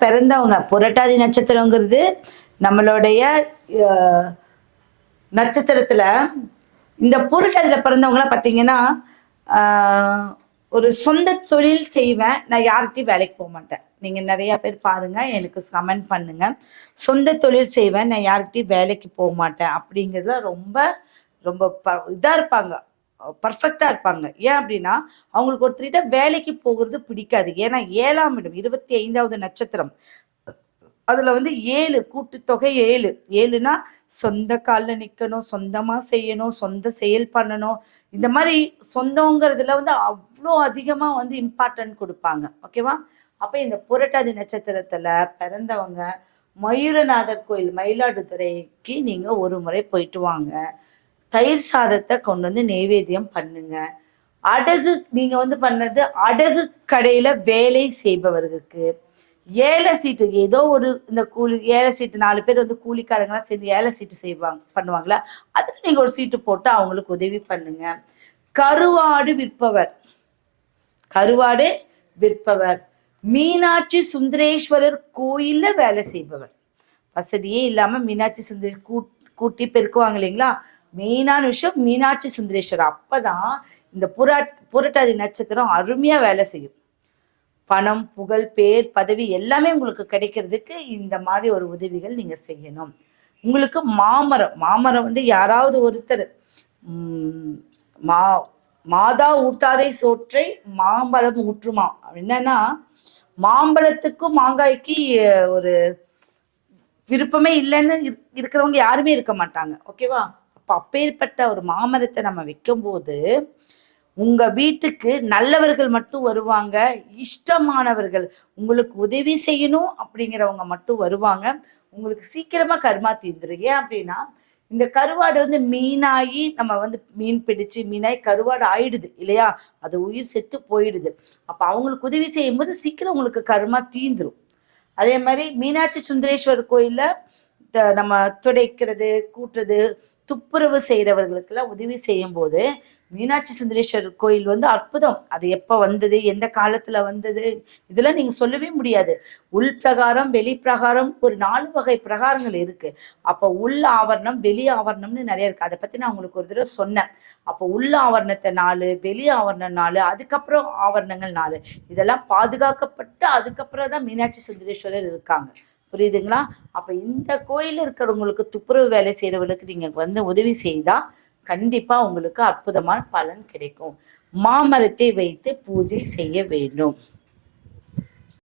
பிறந்தவங்க. புரட்டாதி நட்சத்திரங்கிறது நம்மளுடைய நட்சத்திரத்துல இந்த புரட்டாதியில பிறந்தவங்களாம் பார்த்தீங்கன்னா ஒரு சொந்த தொழில் செய்வேன். நான் யார்கிட்டயும் வேலைக்கு போக மாட்டேன். நீங்க நிறைய பேர் பாருங்க எனக்கு கமெண்ட் பண்ணுங்க. சொந்த தொழில் செய்வேன். நான் யார்கிட்டயும் வேலைக்கு போக மாட்டேன். அப்படிங்கிறதுல ரொம்ப ரொம்ப ப- இதா இருப்பாங்க. பர்ஃபெக்டாக இருப்பாங்க. ஏன் அப்படின்னா அவங்களுக்கு ஒருத்தர்கிட்ட வேலைக்கு போகிறது பிடிக்காது. ஏன்னா ஏழாம் இடம் இருபத்தி ஐந்தாவது நட்சத்திரம். அதில் வந்து ஏழு கூட்டுத்தொகை ஏழு. ஏழுனா சொந்த காலில் நிற்கணும் சொந்தமாக செய்யணும் சொந்த செயல் பண்ணணும். இந்த மாதிரி சொந்தங்கிறதுல வந்து அவ்வளோ அதிகமாக வந்து இம்பார்ட்டன்ட் கொடுப்பாங்க. ஓகேவா அப்போ இந்த புரட்டாதி நட்சத்திரத்தில் பிறந்தவங்க மயூரநாதர் கோயில் மயிலாடுதுறைக்கு நீங்கள் ஒரு முறை போயிட்டு வாங்க. தயிர் சாதத்தை கொண்டு வந்து நெய்வேத்தியம் பண்ணுங்க. அடகு நீங்க வந்து பண்ணது அடகு கடையில வேலை செய்பவர்களுக்கு. ஏழை சீட்டு ஏதோ ஒரு இந்த கூலி ஏழை சீட்டு நாலு பேர் வந்து கூலிக்காரங்களாம் சேர்ந்து ஏழை சீட்டு செய்வாங்க பண்ணுவாங்களா அதுல நீங்க ஒரு சீட்டு போட்டு அவங்களுக்கு உதவி பண்ணுங்க. கருவாடு விற்பவர். கருவாடு விற்பவர். மீனாட்சி சுந்தரேஸ்வரர் கோயில்ல வேலை செய்பவர். வசதியே இல்லாம மீனாட்சி சுந்தரேஷ் கூட் கூட்டி பெருக்குவாங்க இல்லைங்களா? மெயினான விஷயம் மீனாட்சி சுந்தரேஸ்வரர். அப்பதான் இந்த புரா புரட்டாதி நட்சத்திரம் அருமையா வேலை செய்யும். பணம் புகழ் பேர் பதவி எல்லாமே உங்களுக்கு கிடைக்கிறதுக்கு இந்த மாதிரி ஒரு உதவிகள் நீங்க செய்யணும். உங்களுக்கு மாமரம் மாமரம் வந்து யாராவது ஒருத்தர் மா மாதா ஊட்டாதை சோற்றை மாம்பழம் ஊற்றுமா? என்னன்னா மாம்பழத்துக்கும் மாங்காய்க்கு ஒரு விருப்பமே இல்லைன்னு இருக்கிறவங்க யாருமே இருக்க மாட்டாங்க. ஓகேவா? அப்போ அப்பேற்பட்ட ஒரு மாமரத்தை நம்ம வைக்கும்போது உங்க வீட்டுக்கு நல்லவர்கள் மட்டும் வருவாங்க இஷ்டமானவர்கள் உங்களுக்கு உதவி செய்யணும் அப்படிங்கிறவங்க மட்டும் வருவாங்க. உங்களுக்கு சீக்கிரமா கருமா தீர்ந்துரும். ஏன் அப்படின்னா இந்த கருவாடு வந்து மீனாகி நம்ம வந்து மீன் பிடிச்சு மீனாகி கருவாடு ஆயிடுது இல்லையா? அது உயிர் செத்து போயிடுது. அப்போ அவங்களுக்கு உதவி செய்யும்போது சீக்கிரம் உங்களுக்கு கருமா தீந்துரும் அதே மாதிரி மீனாட்சி சுந்தரேஸ்வர் கோயில்ல த- நம்ம துடைக்கிறது கூட்டுறது துப்புரவு செய்கிறவர்களுக்கெல்லாம் உதவி செய்யும் போது மீனாட்சி சுந்தரேஸ்வரர் கோயில் வந்து அற்புதம். அது எப்போ வந்தது எந்த காலத்துல வந்தது இதெல்லாம் நீங்க சொல்லவே முடியாது. உள் பிரகாரம் வெளி பிரகாரம் ஒரு நாலு வகை பிரகாரங்கள் இருக்கு. அப்போ உள் ஆவரணம் வெளி ஆவரணம்னு நிறைய இருக்கு. அதை பத்தி நான் உங்களுக்கு ஒரு தடவை சொன்னேன். அப்போ உள்ள ஆவரணத்தை நாலு வெளி ஆவரணம் நாலு அதுக்கப்புறம் ஆவரணங்கள் நாலு. இதெல்லாம் பாதுகாக்கப்பட்டு அதுக்கப்புறம் தான் மீனாட்சி சுந்தரேஸ்வரர் இருக்காங்க. புரியுதுங்களா? அப்ப இந்த கோயில்ல இருக்கிறவங்களுக்கு துப்புரவு வேலை செய்யறவங்களுக்கு நீங்க வந்து உதவி செய்தா கண்டிப்பா உங்களுக்கு அற்புதமான பலன் கிடைக்கும். மாமரத்தை வைத்து பூஜை செய்ய வேண்டும்.